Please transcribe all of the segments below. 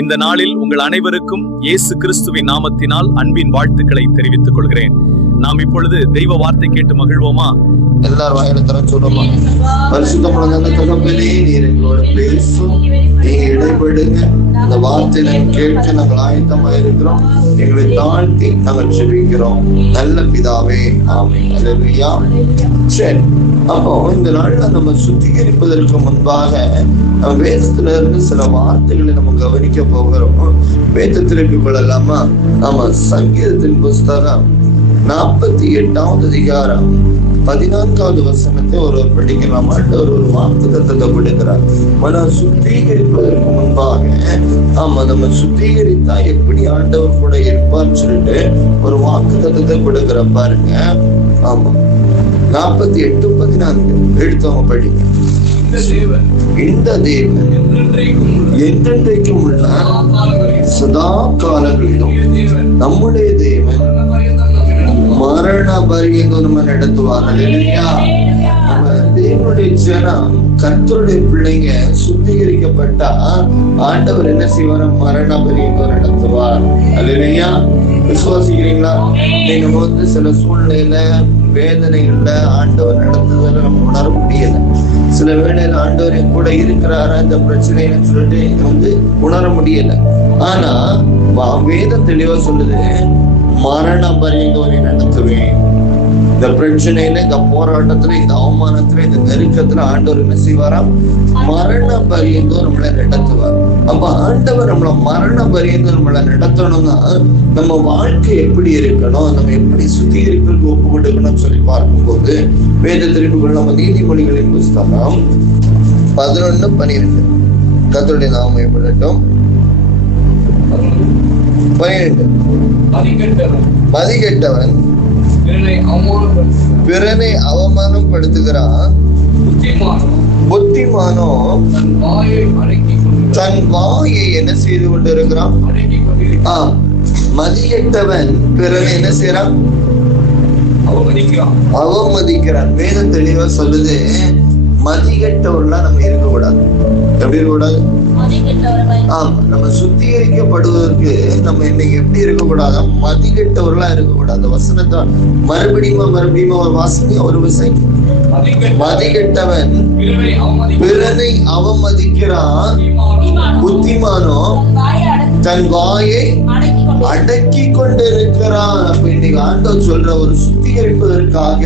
இந்த நாளில் உங்கள் அனைவருக்கும் இயேசு கிறிஸ்துவின் நாமத்தினால் அன்பின் வாழ்த்துக்களை தெரிவித்துக் கொள்கிறேன். நாம் இப்பொழுது தெய்வ வார்த்தை கேட்டு மகிழ்வோமா? எல்லாரும் வாயில தர சொல்லுமா? பரிசுத்தமான தகப்பனே, நீர் எங்களோட பேசும், நீங்க இடைபடுங்க. அந்த வார்த்தையை நாங்கள் கேட்க நாங்கள் ஆயத்தமா இருக்கிறோம். எங்களை தாழ்த்தி நாங்கள் ஜெபிக்கிறோம். நல்ல பிதாவே, ஆமென். அல்லேலூயா. சரி, அப்போ இந்த நாள்ல நம்ம சுத்திகரிப்பதற்கு முன்பாக நம்ம வேதத்துல இருந்து சில வார்த்தைகளை நம்ம கவனிக்க போகிறோம். வேதத்திற்கு கொள்ளலாமா? நம்ம சங்கீதத்தின் புஸ்தகம் 48வது அதிகாரம் 14வது வசனத்தை ஒருவர் படிக்கலாம். ஆண்டவர் ஒரு வாக்குத்தத்தத்தை கொடுக்கிறார். சுத்திகரிப்பதற்கு முன்பாக நம்ம சுத்திகரித்தா எப்படி ஆண்டவர் கூட இருப்பான்னு சொல்லிட்டு ஒரு வாக்குத்தத்தத்தை கொடுக்கிற பாருங்க. ஆமா, 48:14 எடுத்தவங்க படிங்க. இந்த தேவன் என்றென்றைக்கும் உள்ள சதா காலங்களிலும் நம்முடைய தேவன் மரண பரியந்தம் நம்ம நடத்துவார். தேவனுடைய ஜனம், கர்த்தருடைய பிள்ளைங்க சுத்திகரிக்கப்பட்டா ஆண்டவர் என்ன செய்வார்? மரண பரியந்தம் நடத்துவார். அல்லேலூயா. விசுவாசிக்கிறீங்களா? நீங்க சில சூழ்நிலையில வேதனைகள்ல ஆண்டவர் நடத்துவதை நம்ம உணர முடியல. சில வேளையில ஆண்டவர் என் கூட இருக்கிறாரா இந்த பிரச்சனைன்னு சொல்லிட்டு உணர முடியல. ஆனா வேதம் தெளிவா சொல்லுது, மரண பரியந்தம் நடத்துவேன். இந்த பிரச்சனையில, இந்த போராட்டத்துல, இந்த அவமானத்துல, இந்த நெருக்கத்துல ஆண்டவர் என்ன செய்வாராம்? மரண பரியந்தம் நம்மளை நடத்துவார். அப்ப ஆண்டவர் நம்மள மரண பரியந்தம் நம்மளை நடத்தணும்னா நம்ம வாழ்க்கை எப்படி இருக்கணும், நம்ம எப்படி சுத்திகரிப்புக்கு ஒப்பு கொடுக்கணும்னு சொல்லி பார்க்கும்போது வேதத்திற்கு நம்ம நீதிமொழிகளின் புஸ்தகம் 11:12 கர்த்தருடைய நாமம் மேம்படட்டும். 12 மதிகெட்டவன் பிறனை அவமானப்படுத்துகிறான், புத்திமானோ தன் வாயை என்ன செய்து கொண்டு இருக்கிறான்? மதிகெட்டவன் பிறனை என்ன செய்யறான்? அவமதிக்கிறான். வேதம் தெளிவா சொல்லுது, மதிகெட்டவர்களா நம்ம இருக்கக்கூடாது. எப்படி இருக்கக்கூடாது? ஆமா, நம்ம சுத்திகரிக்கப்படுவதற்கு நம்ம இன்னைக்கு எப்படி இருக்கக்கூடாது? மதிகெட்டவர்களா இருக்கக்கூடாது. வசனத்தை மறுபடியும் ஒரு வாசனை ஒரு விஷயம். மதிகெட்டவன் பிறனை அவமதிக்கிறான், புத்திமானோ தன் வாயை அடக்கி கொண்டிருக்கிறான். அப்ப இன்னைக்கு ஆண்டவர் சொல்ற ஒரு சுத்திகரிப்பதற்காக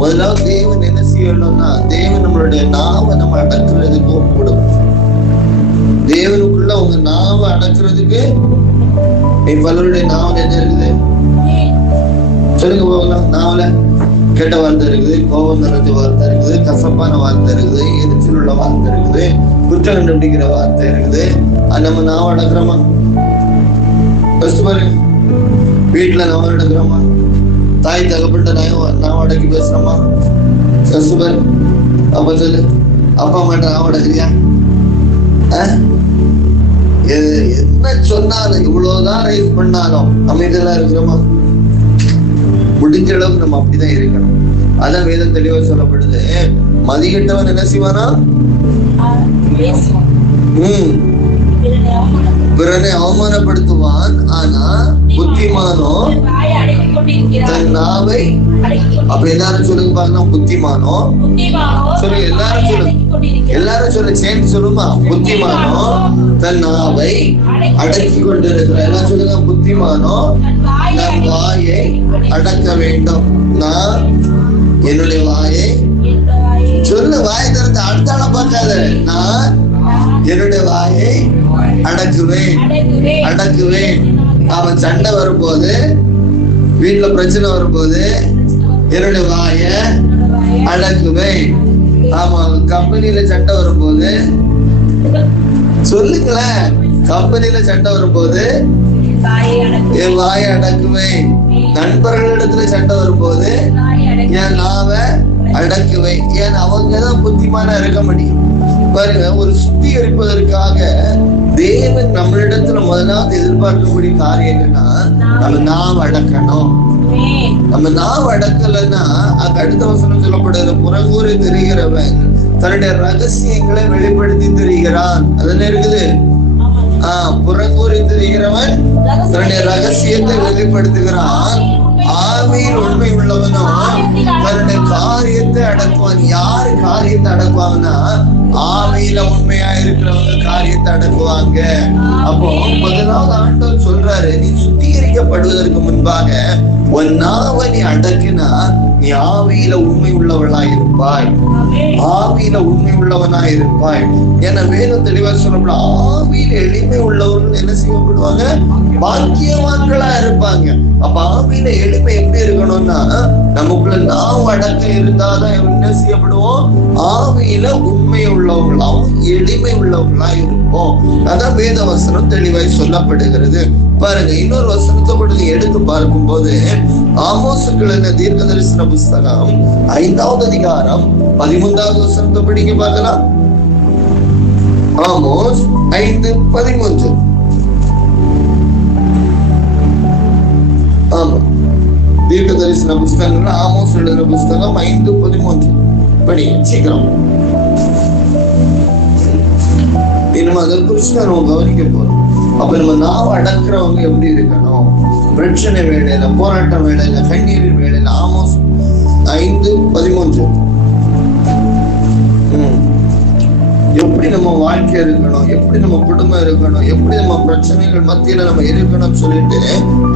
முதலாவது தேவன் என்ன செய்யணும்னா, தேவன் நம்மளுடைய நாவை நம்ம அடக்குறதுக்கு ஒப்பு கொடுக்கணும். தேவனுக்குள்ள உங்க நாவை அடக்குறதுக்கு பலருடைய நாவல் என்ன இருக்குது? சொல்லுங்க போகலாம். நாவல கெட்ட வார்த்தை இருக்குது, கோபம் நிறைஞ்ச வார்த்தை இருக்குது, கசப்பான வார்த்தை இருக்குது, எரிச்சல் உள்ள வார்த்தை இருக்குது, குற்றம் கண்டுபிடிக்கிற வார்த்தை இருக்குது. அது நம்ம நாவ அடக்குறோமா? பாருங்க, வீட்டுல நாவ அடக்குறோமா? தாய் தகப்பட்ட நாவ அடக்கி பேசுறோமா? பாரு. அப்ப சொல்லு, அப்பா அம்மாட்ட நாவ அடக்குறியா? என்ன சொன்னாலும், இவ்வளவுதான் ரைஸ் பண்ணாலும் அமைதியெல்லாம் இருக்கிறோமா? முடிஞ்ச அளவுக்கு நம்ம அப்படிதான் இருக்கணும். அதான் வேதம் தெளிவா சொல்லப்படுது. மதிகெட்டவன் என்ன செய்வானா? பிறனை அவமானப்படுத்துவான், ஆனா புத்திமானோ தன் நாவை. அப்ப எல்லாரும் சொல்லுங்க பாக்கலாம். புத்திமானோ சொல்லுங்க, எல்லாரும் சொல்ல சேர்ந்து சொல்லுமா? புத்திமானோ தன் நாவை அடக்கி கொண்டிருக்கிறார். எல்லாம் சொல்லுங்க, புத்திமானோ தன் வாயை அடக்க வேண்டும். நான் என்னுடைய வாயை சொல்லு, வாய் திறந்து அடுத்தால பார்க்காத. நான் என்னுடைய வாயை அடக்குவேன். அவன் சண்டை வரும்போது, வீட்டுல பிரச்சனை வரும்போது என்னுடைய வாய அடக்குவேன். ஆமா, கம்பெனியில சண்டை வரும்போது சொல்லுங்களேன், கம்பெனியில சண்டை வரும்போது என் வாயை அடக்குவேன். நண்பர்களிடத்துல சண்டை வரும்போது என் நாவை அடக்குவேன். ஏன் அவங்கதான் புத்திமானா இருக்க முடியும். பாருங்க, ஒரு சுத்திகரிப்பதற்காக தேவன் நம்மளிடத்துல முதலாவது எதிர்பார்க்கக்கூடிய காரியம் என்னன்னா, நம்ம நாவ அடக்கணும். நம்ம நாவ அடக்கலன்னா அங்க அடுத்த வசனம் சொல்லப்படுகிற புறங்கூறி தெரிகிறவன் தன்னுடைய ரகசியங்களை வெளிப்படுத்தி தெரிகிறான். அதுல இருக்குது புறங்கூறி திரிகிறவன் தன்னுடைய ரகசியத்தை வெளிப்படுத்துகிறான். ஆவியில் உண்மை உள்ளவனும் தன்னுடைய காரியத்தை அடக்குவான். யாரு காரியத்தை அடக்குவாங்கன்னா ஆவியில உண்மையா இருக்கிறவங்க காரியத்தை அடக்குவாங்க. அப்போ முதலாவது ஆண்டவர் சொல்றாரு, நீ சுத்திகரிக்கப்படுவதற்கு முன்பாக உன் நாவை நீ அடக்கினா நீ ஆவியில உண்மை உள்ளவளாய் இருப்பாய். ஆவியில உண்மை உள்ளவனாய் இருப்பாய். ஏன்னா வேதம் தெளிவா சொல்லப்பட ஆவியில எளிமை உள்ளவர்கள் என்ன செய்யப்படுவாங்க? பாக்கியவான்களா இருப்பாங்க. அப்ப ஆவியில எளிமை எப்படி இருக்கணும்னா நமக்குள்ள நாவு அடக்கம் இருந்தாதான் என்ன செய்யப்படுவோம்? ஆவியில உண்மை உள்ளவர்களாவும் எளிமை உள்ளவர்களா இருப்போம். அதான் வேத வசனம் தெளிவாய் சொல்லப்படுகிறது. பாருங்க, இன்னொரு வசனத்தை கூட நீ எடுத்து பார்க்கும் போது ஆமோசுக்கு எழுதின தீர்க்க தரிசன புஸ்தகம் 5வது அதிகாரம் 13வது வசனத்தை படிக்க பார்க்கலாம். ஆமோஸ் 5:13. ஆமா, தீர்க்க தரிசன புஸ்தகங்கள் ஆமோஸ் எழுதின புஸ்தகம் 5:13 படிங்க சீக்கிரம். நம்ம அதை குறிச்சு நம்ம கவனிக்க போறோம். அப்ப நம்ம நாவ அடக்குறவங்க எப்படி இருக்கணும்? பிரச்சனை வேலையில, போராட்ட வேலையில, கண்ணீரின் வேலையில. ஆமோஸ் 5:13. எப்படி நம்ம வாழ்க்கை இருக்கணும், எப்படி நம்ம குடும்பம் இருக்கணும், எப்படி நம்ம பிரச்சனைகள் மத்தியில நம்ம இருக்கணும் சொல்லிட்டு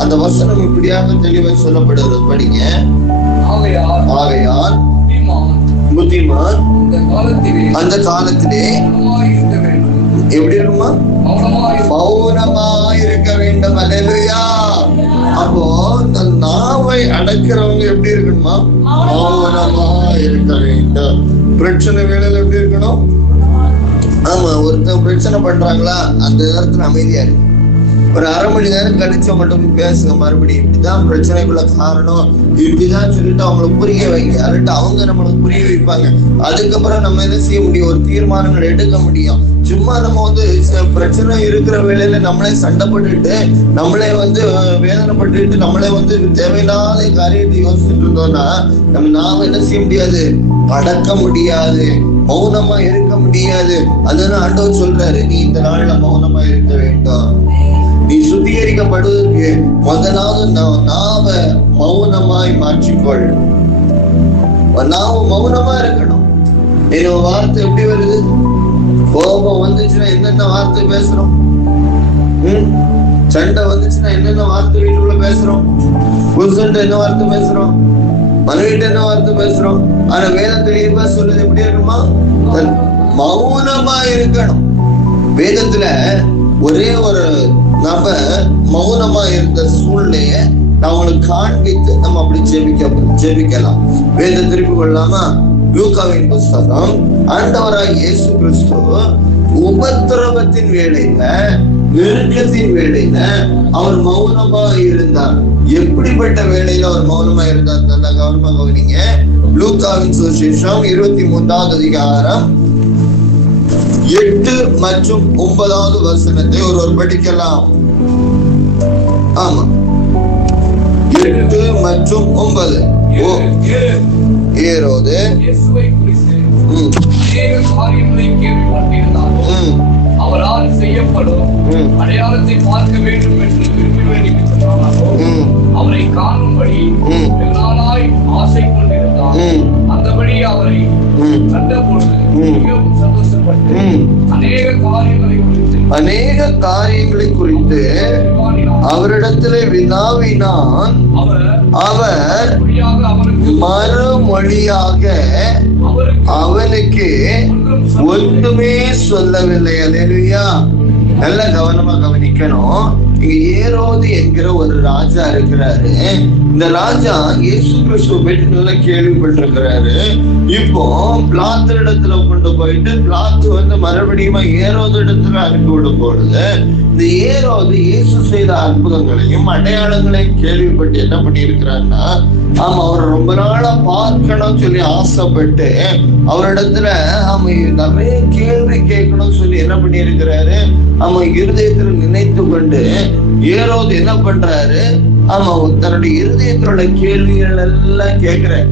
அந்த வசனம் இப்படியாக தெளிவாக சொல்லப்படுகிறது. படிங்க. ஆகையால் புத்திமான் அந்த காலத்திலே எப்படி இருக்குமா? மௌனமா இருக்க வேண்டும். அல்லேலூயா. அப்போ இந்த நாவை அடக்கிறவங்க எப்படி இருக்கணுமா? மௌனமா இருக்க வேண்டும். பிரச்சனை வேலையில எப்படி இருக்கணும்? ஆமா, ஒருத்தர் பிரச்சனை பண்றாங்களா அந்த நேரத்துல அமைதியா இருக்கு. ஒரு அரை மணி நேரம் கழிச்சு மட்டும் பேசுங்க. மறுபடியும் இப்படிதான் பிரச்சனைக்குள்ள காரணம், இப்படிதான் சொல்லிட்டு அவங்களை புரிய வைங்க. அல்லட்டு அவங்க நம்மளுக்கு புரிய வைப்பாங்க. அதுக்கப்புறம் நம்ம என்ன செய்ய முடியும்? ஒரு தீர்மானங்கள் எடுக்க முடியும். சும்மா நம்ம பிரச்சனை இருக்கிற வேலையில நம்மளே சண்டைப்பட்டுட்டு, நம்மளே வேதனைப்பட்டுட்டு, நம்மளே தேவையில்லாத காரியத்தை யோசிச்சுட்டு இருந்தோம்னா நம்ம நாம என்ன செய்ய முடியாது? அடக்க முடியாது, மௌனமா இருக்க முடியாது. அதனால ஆண்டவர் சொல்றாரு, நீ இந்த நாள்ல மௌனமா இருக்க வேண்டும். நீ சுத்திகரிக்கப்படுவதற்கு முதலாவது நாவ மௌனமாய் மாற்றிக்கொள். நாவ மௌனமா இருக்கணும். என்னோட வார்த்தை எப்படி வருது? கோபம் வந்துச்சுன்னா என்னென்ன வார்த்தை பேசுறோம்? சண்டை வந்துச்சுன்னா என்னென்ன வார்த்தை வீட்டுக்குள்ள பேசுறோம்? புருஷன்ட்ட என்ன வார்த்தை பேசுறோம்? மனைவிட்ட என்ன வார்த்தை பேசுறோம்? ஆனா வேதத்துல சொல்றது எப்படி இருக்குமா? மௌனமா இருக்கணும். வேதத்துல ஒரே ஒரு நபர் மௌனமா இருந்த சூழ்நிலைய நான் உங்களுக்கு காண்பித்து நம்ம அப்படி ஜெபிக்கலாம். வேத திருப்பி கொள்ளாமா? லூக்காவின் புஸ்தகம். ஆண்டவராய் இயேசு கிறிஸ்து உபத்திரவத்தின் வேளையில, நெருக்கத்தின் வேளையில அவர் மௌனமா இருந்தார். எப்படிப்பட்ட வேளையில அவர் மௌனமா இருந்தார்? நல்லா கவனமா கவனிங்க. லூக்காவின் சுவிசேஷம் 23வது அதிகாரம் 8 மற்றும் 9வது வசனத்தை ஒருவர் படிக்கலாம். ஆமா, 8 மற்றும் 9. ஏரோது அவரால் செய்யப்படும் அடையாளத்தை பார்க்க வேண்டும் என்று விரும்பி அவரை காணும்படி நாளாய் ஆசை கொண்டிருந்தார். அந்தபடி அவரை கண்டபொழுது மிகவும் சந்தோஷப்பட்டு அநேக காரியங்களை குறித்து அவரிடத்திலே வினாவினான். அவர் மறுமொழியாக அவனுக்கு ஒன்றுமே சொல்லவில்லை. அல்லேலூயா. நல்ல கவனமா கவனிக்கணும். இங்க ஏரோது என்கிற ஒரு ராஜா இருக்கிறாரு. இந்த ராஜா இயேசு கிறிஸ்துவ பற்றி நல்லா கேள்விப்பட்டிருக்கிறாரு. இப்போ பிளாத்து இடத்துல கொண்டு போயிட்டு பிளாத்து மறுபடியும் ஏரோது இடத்துல அனுப்பிவிடும் பொழுது இந்த ஏரோது இயேசு செய்த அற்புதங்களையும் அடையாளங்களையும் கேள்விப்பட்டு என்ன பண்ணி இருக்கிறாருன்னா, ஆமா, அவர் ரொம்ப நாளா பார்க்கணும் சொல்லி ஆசைப்பட்டு அவரிடத்துல நிறைய கேள்வி கேட்கணும் சொல்லி என்ன பண்ணி இருக்கிறாரு? இருதயத்துல நினைத்து கொண்டு ஏரோது என்ன பண்றாரு? தன்னுடைய இருதயத்தோட கேள்விகள் எல்லாம் கேட்கிறாரு.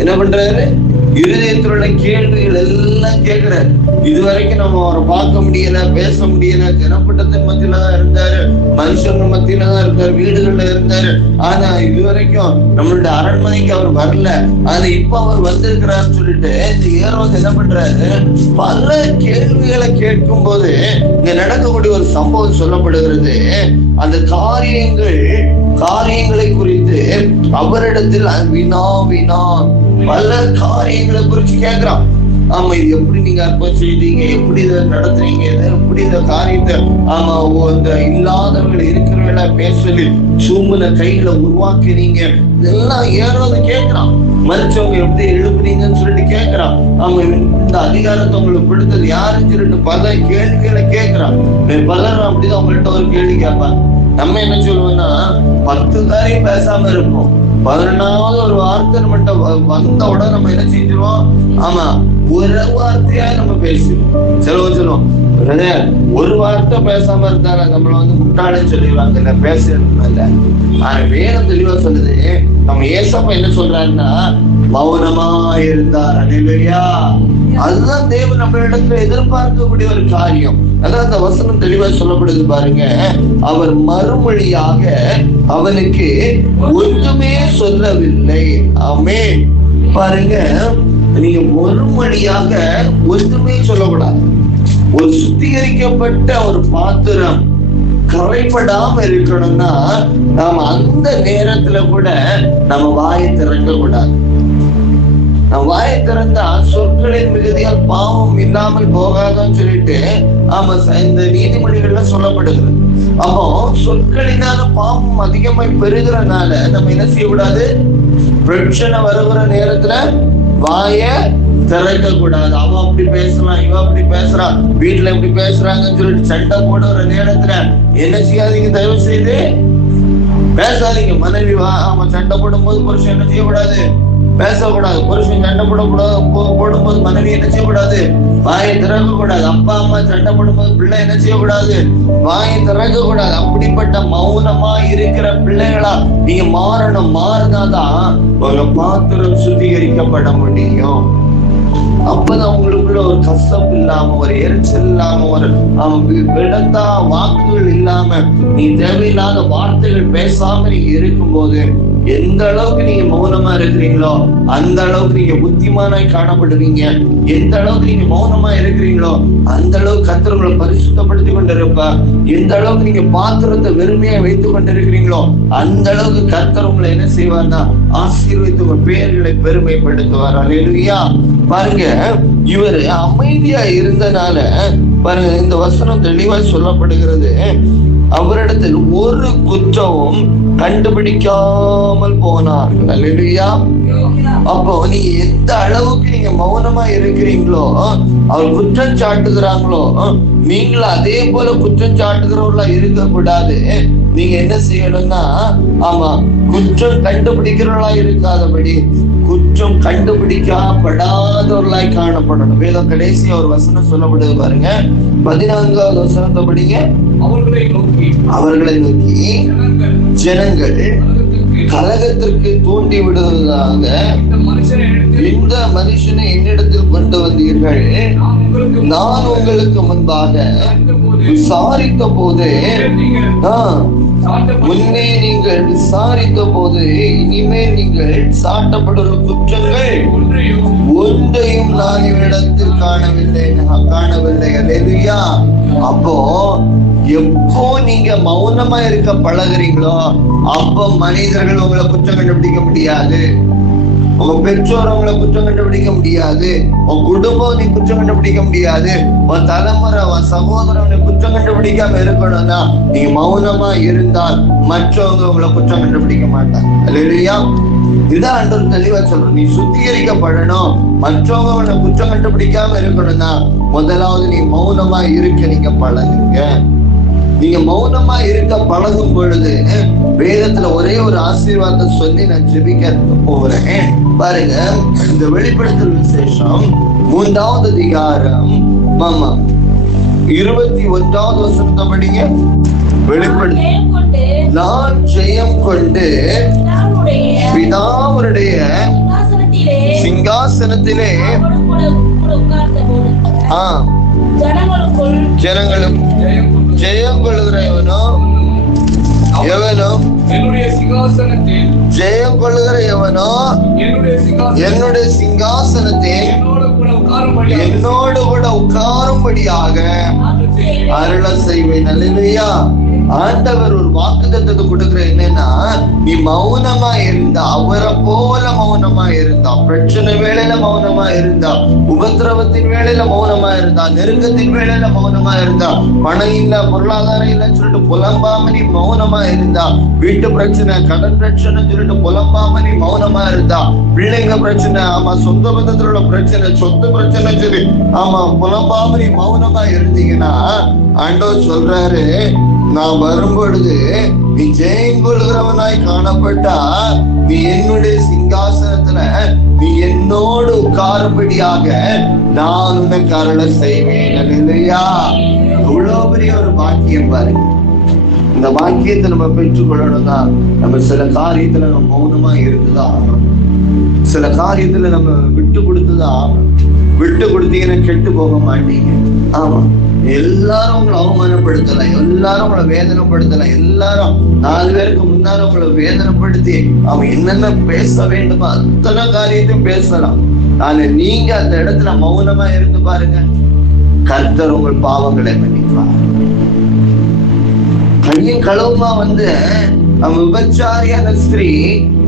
என்ன பண்றாரு? இருதயத்தில் உள்ள கேள்விகள் எல்லாம் கேட்கிறார். இதுவரைக்கும் நம்ம அவரை பார்க்க முடியல, பேச முடியல, ஜனப்பட்டத்தின் மத்தியில தான் இருந்தாரு, மனுஷங்க மத்தியில தான் இருந்தாரு, வீடுகள்ல இருந்தாரு. ஆனா இதுவரைக்கும் நம்மளுடைய அரண்மனைக்கு அவர் வரல. ஆனா இப்ப அவர் வந்திருக்கிறாருன்னு சொல்லிட்டு இந்த ஏரோது என்ன பண்றாரு, பல கேள்விகளை கேட்கும் போது இங்க நடக்கக்கூடிய ஒரு சம்பவம் சொல்லப்படுகிறது. அந்த காரியங்களை குறித்து அவரிடத்தில் பல காரியங்களை குறித்து கேட்கிறான். ஆமா, இது எப்படி நீங்க அற்புதம் செய்தீங்க, எப்படி இதை நடத்துறீங்க, எப்படி இந்த காரியத்தை ஆமா இந்த இல்லாதவர்கள் இருக்கிறவங்கள பேசலி சூம்புல கைகளை உருவாக்குறீங்க, இதெல்லாம் ஏறோது கேட்கிறான். மறிச்சவங்க எப்படி எழுப்புறீங்கன்னு சொல்லிட்டு கேட்கிறான். ஆமா, இந்த அதிகாரத்தை உங்களுக்கு கொடுத்தது யாருன்னு சொல்லிட்டு பல கேள்விகளை கேட்கிறான். பலரும் அப்படிதான் அவங்கள்ட்ட ஒரு கேள்வி கேட்பாங்க. நம்ம என்ன சொல்லுவோம்னா 10 காரியம் பேசாம இருப்போம், 11வது ஒரு வார்த்தை மட்டும் வந்த உடனே நம்ம என்ன செஞ்சிருவோம், ஆமா ஒரு வார்த்தையா நம்ம பேசுவோம். சொல்லுவோம் ஒரு வார்த்தை பேசாம இருந்தால நம்மள முட்டாளன்னு சொல்லிடுவாங்க, பேசுறதுனால. ஆனா வேதம் தெளிவா சொல்லுது, நம்ம ஏசப்பா என்ன சொல்றாருன்னா மௌனமா இருந்தார். அல்லேலூயா. அதுதான் தேவன் நம்ம இடத்துல எதிர்பார்க்கக்கூடிய ஒரு காரியம். அதான் அந்த வசனம் தெளிவா சொல்லப்படுது பாருங்க. அவர் மறுமொழியாக அவனுக்கு ஒன்றுமே சொல்லவில்லை. ஆமென். பாருங்க, நீங்க மறுமொழியாக ஒன்றுமே சொல்லக்கூடாது. ஒரு சுத்திகரிக்கப்பட்ட ஒரு பாத்திரம் கரைப்படாம இருக்கணும்னா நாம அந்த நேரத்துல கூட நம்ம வாயை திறக்க கூடாது. வாயை திறந்தா சொற்களின் மிகுதியால் பாவம் இல்லாமல் போகாதுன்னு சொல்லிட்டு ஆமா இந்த நீதிமொழிகள்ல சொல்லப்படுகிறது. அப்போ சொற்களினால பாவம் அதிகமாய் பெருகிறனால நம்ம என்ன செய்யக்கூடாது, பிரச்சனை வருகிற நேரத்துல வாய திறக்க கூடாது. அவன் அப்படி பேசலாம், இவன் அப்படி பேசுறான், வீட்டுல இப்படி பேசுறாங்கன்னு சொல்லிட்டு சண்டை போடுற நேரத்துல என்ன செய்யாதீங்க, தயவு செய்து பேசாதீங்க. மனைவி அவன் சண்டை போடும் போது புருஷன் என்ன செய்யக்கூடாது, பேசக்கூடாது. புருஷன் சண்டை போடும்போது மனைவி என்ன செய்யக்கூடாது, வாயை திறக்க கூடாது. அப்பா அம்மா சண்டை போடும்போது பிள்ளை என்ன செய்யக்கூடாது, வாயை திறக்க கூடாது. அப்படிப்பட்ட மௌனமா இருக்கிற பிள்ளைகளா நீங்க மாறணும். மாறினாதான் உங்க பாத்திரம் சுத்திகரிக்கப்பட முடியும். அப்பதான் உங்களுக்குள்ள ஒரு கஷ்டம் இல்லாம, ஒரு எரிச்சல் இல்லாம, ஒரு விடந்தா வாக்குகள் இல்லாம, நீ தேவையில்லாத வார்த்தைகள் பேசாம நீங்க இருக்கும்போது எந்த அளவுக்கு நீங்க மௌனமா இருக்கிறீங்களோ அந்த அளவுக்கு நீங்க புத்திமானாய் காணப்படுவீங்க. எந்த அளவுக்கு நீங்க மௌனமா இருக்கிறீங்களோ அந்த அளவுக்கு கர்த்தர் உங்களை பரிசுத்தப்படுத்தி கொண்டிருப்பார். எந்த அளவுக்கு நீங்க பாத்திரத்தை வெறுமையா வைத்துக் கொண்டிருக்கிறீங்களோ அந்த அளவுக்கு கர்த்தர் உங்களை என்ன செய்வார்னா ஆசீர்வதித்து உங்க பெயர்களை பெருமைப்படுத்துவார். அல்லேலூயா. பாருங்க, இவர் அமைதியா இருந்தனால பாருங்க இந்த வசனம் தெளிவா சொல்லப்படுகிறது, அவரிடத்தில் ஒரு குற்றமும் கண்டுபிடிக்காமல் போனார்கள். அல்லேலூயா. அப்போ நீங்க எந்த அளவுக்கு நீங்க மௌனமா இருக்கிறீங்களோ, அவர் குற்றம் சாட்டுகிறாங்களோ நீங்களும் அதே போல குற்றம் சாட்டுகிறவர்களா இருக்க கூடாது. நீங்க என்ன செய்யணும்னா ஆமா குற்றம் கண்டுபிடிக்கிறவர்களா இருக்காதபடி குற்றம் கண்டுபிடிக்கப்படாதவர்களாய் காணப்படணும். வேதம் கடைசி ஒரு வசனம் சொல்லப்படுது பாருங்க, 14வது வசனத்தை படிங்க. அவர்களை நோக்கி ஜனங்கள் கலகத்திற்கு தூண்டி விடுவதாக இந்த மனுஷனை என்னிடத்தில் கொண்டு வந்தீர்கள். நான் உங்களுக்கு முன்பாக விசாரித்த போது முன்னே நீங்கள் விசாரித்த போது இனிமேல் நீங்கள் சாட்டப்படுற குற்றங்கள் ஒன்றையும் நான் இவ்விடத்தில் காணவில்லை. அல்லேலூயா. அப்போ எப்போ நீங்க மௌனமா இருக்க பழகுறீங்களோ அப்போ மனிதர்கள் உங்களை குற்றம் கண்டுபிடிக்க முடியாது. உங்க பெற்றோர் உங்களை குற்றம் கண்டுபிடிக்க முடியாது. உன் குடும்பம் நீ குற்றம் கண்டுபிடிக்க முடியாது. உன் தலைமுறை உன் சகோதரனை குற்றம் கண்டுபிடிக்காம இருக்கணும்னா நீங்க மௌனமா இருந்தால் மற்றவங்க உங்களை குற்றம் கண்டுபிடிக்க மாட்டாங்க. அல்லேலூயா. இதான் ஆண்டவர் தெளிவா சொல்றோம். நீ சுத்திகரிக்கப்படணும், மற்றவங்க உன்னை குற்றம் கண்டுபிடிக்காம இருக்கணும்னா முதலாவது நீ மௌனமா இருக்க நீங்க பழகுங்க. நீங்க மௌனமா இருக்க பழகும் பொழுது வேதத்துல ஒரே ஒரு ஆசீர்வாதத்தை சொல்லி நான் ஜெபிக்க போறேன். பாருங்க, இந்த வெளிப்படுத்தல் விசேஷம் 3வது அதிகாரம் 21வது வசனத்தை படிங்க. வெளிப்படுத்தல், நான் ஜெயம் கொண்டு பிதாவுடைய சிங்க சிங்காசனத்திலே ஜனங்களும் ஜெயம் கொள்ளுகிறவனோ எவனோ என்னுடைய சிங்காசனத்தில் ஜெயம் கொள்ளுகிற எவனோ என்னுடைய சிங்காசனத்தில் என்னோடு கூட உட்காரும்படியாக அருள செய்வேன். அல்லேலூயா. ஆண்டவர் ஒரு வாக்குத்தத்தத்தை கொடுக்கிற என்னன்னா, நீ மௌனமா இருந்தா, அவரை போல மௌனமா இருந்தா, பிரச்சனை வேளையில மௌனமா இருந்தா, உபத்திரவத்தின் வேளையில மௌனமா இருந்தா, நெருக்கத்தின் வேளையில மௌனமா இருந்தா, பணம் இல்ல பொருளாதாரம் இல்லைன்னு சொல்லிட்டு புலம்பாம நீ மௌனமா இருந்தா, வீட்டு பிரச்சனை கடன் பிரச்சனை சொல்லிட்டு புலம்பாம நீ மௌனமா இருந்தா, பிள்ளைங்க பிரச்சனை, ஆமா சொந்த பந்தத்துல உள்ள பிரச்சனை, சொத்து பிரச்சனை சொல்லி ஆமா புலம்பாம நீ மௌனமா இருந்தீங்கன்னா, ஆண்டவர் சொல்றாரு, நான் வரும்பொழுது நீ ஜெயம் கொள்கிறவனாய் காணப்பட்டா, நீ என்னுடைய சிங்காசனத்துல நீ என்னோடு உட்காரும்படியாக நான் உனக்கு அருள செய்வேன். இல்லையா? எவ்வளவு பெரிய ஒரு பாக்கியம் பாருங்க. இந்த பாக்கியத்தை நம்ம பெற்றுக்கொள்ளணும்னா நம்ம சில காரியத்துல நம்ம மௌனமா இருக்குதான், சில காரியத்துல நம்ம விட்டு கொடுத்துதான். விட்டு கொடுத்தீங்கன்னா கெட்டு போக மாட்டீங்க. ஆமா, எல்லாரும் உங்களை அவமானப்படுத்தலாம், எல்லாரும் உங்களை வேதனைப்படுத்தலாம், எல்லாரும் 4 பேருக்கு முன்னால உங்களை வேதனைப்படுத்தி அவன் என்னென்ன பேச வேண்டுமோ அத்தனை காரியத்தையும் பேசலாம். ஆனா நீங்க அந்த இடத்துல மௌனமா இருந்து பாருங்க, கர்த்தர் உங்கள் பாவங்களை மன்னிப்பார். கையும் களவுமா அவன் விபச்சாரியான ஸ்திரீ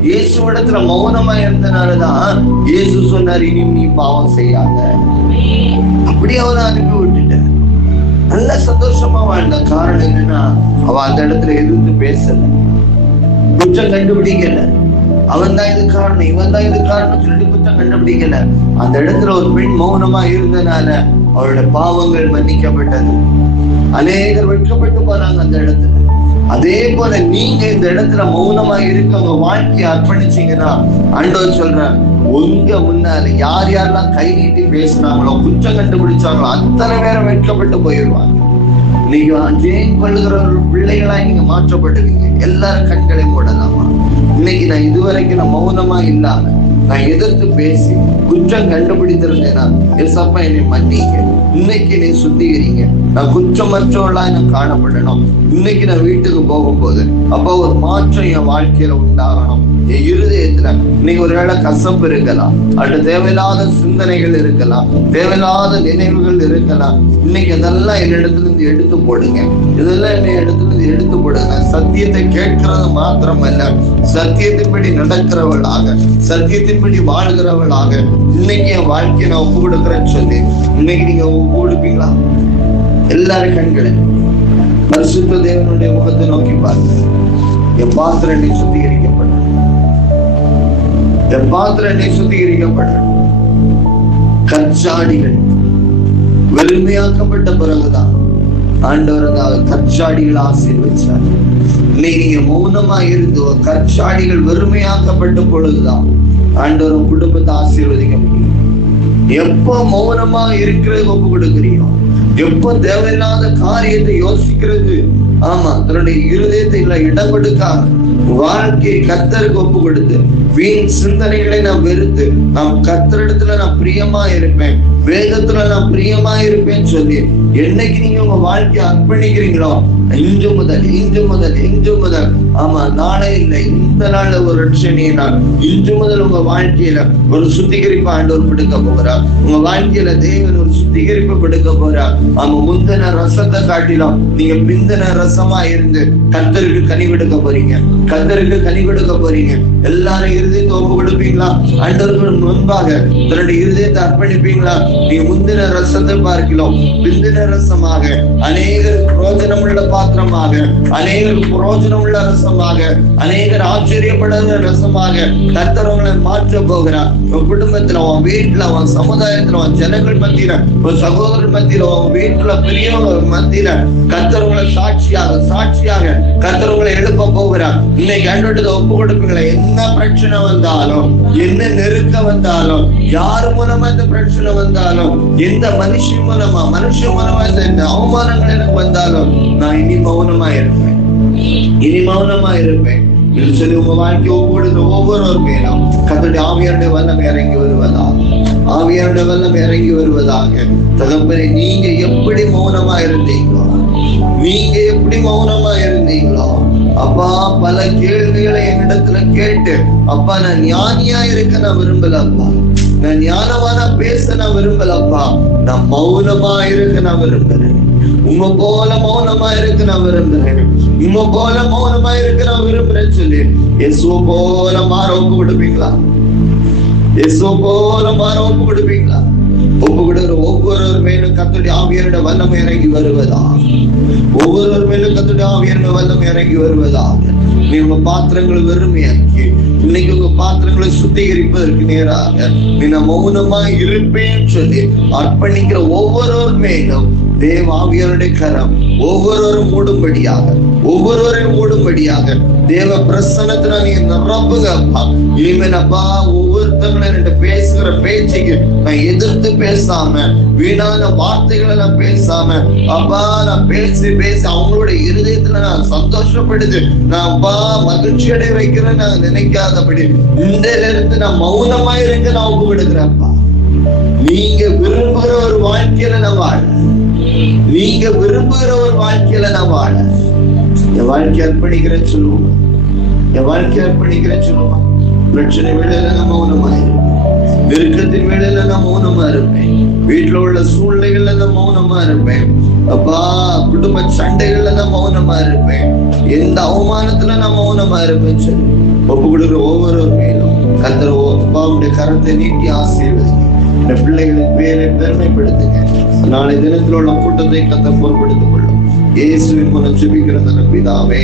இயேசுவிடத்துல மௌனமா இருந்தனாலதான் இயேசு சொன்னார், இனி நீ பாவம் செய்யாத. அப்படி அவனை அனுப்பி விட்டுட்ட. நல்ல சந்தோஷமா வாழ்ந்த. காரணம் என்னன்னா, அவன் அந்த இடத்துல எதிர்த்து பேசல, குற்றம் கண்டுபிடிக்கல. அவன் தான் இது காரணம், இவன் தான் இது காரணம் சொல்லிட்டு குற்றம் கண்டுபிடிக்கல. அந்த இடத்துல ஒரு பெண் மௌனமா இருந்தனால அவருடைய பாவங்கள் மன்னிக்கப்பட்டது. அநேகர் வெட்கப்பட்டு போறாங்க அந்த இடத்துல. அதே போல நீங்க இந்த இடத்துல மௌனமா இருக்க உங்க வாழ்க்கையை அர்ப்பணிச்சீங்கன்னா, ஆண்டவர் சொல்றார், உங்க முன்னால யார் யாரெல்லாம் கை நீட்டி பேசினாங்களோ, குற்றம் கண்டுபிடிச்சாங்களோ அத்தனை பேரை வெட்கப்பட்டு போயிடுவாங்க. நீங்க ஜெயம் கொள்ளுகிற பிள்ளைகளா நீங்க மாற்றப்படுவீங்க. எல்லாரும் கண்களை மூடலாமா? இன்னைக்கு நான் இதுவரைக்கும் நான் மௌனமா இல்லாம நான் எதிர்த்து பேசி குற்றம் கண்டுபிடித்திருந்தேன்னா, எசப்பா என்னை மன்னிங்க, இன்னைக்கு என்னை சுத்திக்கிறீங்க, நான் குற்றமற்றவளா நான் காணப்படணும். இன்னைக்கு நான் வீட்டுக்கு போகும்போது அப்ப ஒரு மாற்றம் என் வாழ்க்கையில உண்டாகணும். என் இருதயத்துல இன்னைக்கு ஒரு வேளை கசப்பு இருக்கலாம், அது தேவையில்லாத சிந்தனைகள் இருக்கலாம், தேவையில்லாத நினைவுகள் இருக்கலாம். இன்னைக்கு அதெல்லாம் என்னிடத்துல இருந்து எடுத்து போடுங்க. இதெல்லாம் என்ன இடத்துல இருந்து எடுத்து போடுங்க. சத்தியத்தை கேட்கறது மாத்திரமல்ல, சத்தியத்தின்படி நடக்கிறவளாக, சத்தியத்தின்படி வாழ்கிறவளாக இன்னைக்கு என் வாழ்க்கையை நான் ஒப்பு கொடுக்குறேன்னு சொல்லி இன்னைக்கு நீங்க ஒப்பு கொடுப்பீங்களா? எல்லாரும் கண்களை பரிசுத்த தேவனுடைய முகத்தை நோக்கி பாருங்க. என் பாத்திரம் நீ சுத்திகரிக்கப்பட, என் பாத்திரம் நீ சுத்திகரிக்கப்பட. கற்சாடிகள் வெறுமையாக்கப்பட்ட பிறகுதான் ஆண்டவர் கற்சாடிகள் ஆசீர்வதிச்சார். இன்னைக்கு நீங்க மௌனமா இருந்து கற்சாடிகள் வெறுமையாக்கப்பட்ட பொழுதுதான் ஆண்டவர் குடும்பத்தை ஆசீர்வதிக்க முடியும். எப்ப மௌனமா இருக்கிறது ஒப்பு கொடுக்கிறீங்க, எப்ப தேவையில்லாத காரியத்தை யோசிக்கிறது, ஆமா தன்னுடைய இருதயத்தை இடம் கொடுக்காம வாழ்க்கையை கர்த்தருக்கு ஒப்பு கொடுத்து வீண் சிந்தனைகளை நான் வெறுத்து நான் கர்த்தரிடத்துல நான் பிரியமா இருப்பேன், வேதத்துல நான் பிரியமா இருப்பேன்னு சொல்லி என்னைக்கு நீங்க உங்க வாழ்க்கையை அர்ப்பணிக்கிறீங்களோ, இன்று முதல் ஆமா நாளே இல்லை, இந்த நாள்ல ஒரு ரட்சணிய நாள், இன்று முதல் உங்க வாழ்க்கையில ஒரு சுத்திகரிப்பு ஆண்டவர் கொடுக்க போகிறார். உங்க வாழ்க்கையில தேவன் ஒரு சுத்திகரிப்பு கொடுக்க போறார். ஆமா, முந்தின ரசத்தை காட்டிலும் நீங்க பிந்தின ரசமா இருந்து கர்த்தருக்கு கனி கொடுக்க போறீங்க, கர்த்தருக்கு கனி கொடுக்க போறீங்க. எல்லாரும் இருதயத்தை ஒப்பு கொடுப்பீங்களா? ஆண்டவருக்கு முன்பாக தன்னுடைய இருதயத்தை அர்ப்பணிப்பீங்களா? நீங்க முந்தின ரசத்தை பார்க்கலாம், பிந்தின ரசமாக அநேகர் புரோஜனம் உள்ள பாத்திரமாக, அநேகர் புரோஜனம் உள்ள ரசமாக, அநேகர் ஆச்சரியப்படாத ரசமாக கர்த்தர் உங்களை மாற்ற போகிறார். உன் குடும்பத்துல, உன் வீட்டுல, உன் சமுதாயத்துல, உன் ஜனங்கள் மத்தியில, உன் சகோதரர் மத்தியில, உன் வீட்டுல பெரியவங்க மத்தியில கர்த்தர் உங்களை சாட்சியாக கர்த்தர் உங்களை எழுப்ப போகிறார். இன்னைக்கு ஆண்டவர்கிட்ட ஒப்பு கொடுப்பீங்களா? என்ன பிரச்சனை வந்தாலும், என்ன நெருக்க வந்தாலும், யார் மூலமா இந்த பிரச்சனை வந்தாலும், எந்த மனுஷன் மூலமா இந்த அவமானங்கள் எனக்கு வந்தாலும், நான் இனி மௌனமா இருப்பேன். என்று சொல்லி உங்க வாழ்க்கை ஒவ்வொரு ஒவ்வொருவர் மேலும் கர்த்தருடைய ஆவியானுடைய வல்லமை இறங்கி வருவதாக, ஆவியானுடைய வல்லமை இறங்கி வருவதாக. தகப்பனே, நீங்க எப்படி மௌனமா இருந்தீங்களோ, நீங்க எப்படி மௌனமா இருந்தீங்களோ அப்பா, பல கேள்விகளை என்னிடத்துல கேட்டு அப்பா, நான் ஞானியா இருக்க நான் விரும்பலப்பா, நான் ஞானவானா பேச நான் விரும்பலப்பா, நான் மௌனமா இருக்க நான் விரும்புறேன். உங்க போல மௌனமா இருக்க நான் விரும்புறேன், உங்க போல மௌனமா இருக்க நான் விரும்புறேன்னு சொல்லி இயேசுவை போல மாற ஒப்பு கொடுப்பீங்களா? இயேசுவை போல மாற ஒப்பு கொடுப்பீங்களா? ஒப்பு கொடுக்கிற ஒவ்வொருவர் மேலும் கர்த்தருடைய ஆவியானுடைய வல்லமை இறங்கி வருவதா, ஒவ்வொருவர் மேலும் கர்த்தருடைய ஆவியானுடைய வல்லமை இறங்கி வருவதாக. நீ உங்க பாத்திரங்களை வெறுமையாக்கி இன்னைக்கு உங்க பாத்திரங்களை சுத்திகரிப்பதற்கு நேராக நீ நான் மௌனமா இருப்பேன்னு சொல்லி அர்ப்பணிக்கிற ஒவ்வொருவர் மேலும் தேவ ஆவியானுடைய கரம் ஒவ்வொருவரும் மூடும்படியாக, ஒவ்வொருவரையும் மூடும்படியாக தேவ பிரசன்னத்துல நீங்க நிரப்புங்க அப்பா. இனிமேல் அப்பா, ஒவ்வொருத்தங்களும் என்கிட்ட பேசுகிற பேச்சுக்கு நான் எதிர்த்து பேசாம, வீணான வார்த்தைகளை நான் பேசாம அப்பா, நான் பேசி அவங்களோட இருதயத்துல நான் சந்தோஷப்படுது, நான் அப்பா மகிழ்ச்சி அடைய வைக்கிறேன் நான் நினைக்காதபடி இந்த நேரத்துல நான் மௌனமா இருக்க நான் ஒப்பு கொடுக்கிறேன்ப்பா. நீங்க விரும்புகிற ஒரு வாழ்க்கையில நான் வாழ, நீங்க விரும்புகிற ஒரு வாழ்க்கையில நான் வாழ என் வாழ்க்கை அர்ப்பணிக்கிறேன்னு சொல்லுவோம், என் வாழ்க்கை அர்ப்பணிக்கிறேன்னு சொல்லுவோம். பிரச்சனை வேளையில நான் மௌனமா இருப்பேன், நெருக்கத்தின் வேளையில நான் மௌனமா இருப்பேன், வீட்டுல உள்ள சூழ்நிலைகள்ல நான் மௌனமா இருப்பேன் அப்பா, குடும்ப சண்டைகள்ல நான் மௌனமா இருப்பேன், எந்த அவமானத்துல நான் மௌனமா இருப்பேன் சொல்லி ஒப்பு கொடுக்குற ஒவ்வொரு மேலும் கர்த்தர் அப்பாவுடைய கரத்தை நீட்டி ஆசீர்வதிங்க. இந்த பிள்ளைகளின் பேரை பெருமைப்படுத்துங்க. நாளை தினத்தில் உள்ள கூட்டத்தை கர்த்தர் பொறுப்படுத்திக் கொள்ளும். இயேசுவின் மூலம் ஜெபிக்கிற பிதாவே.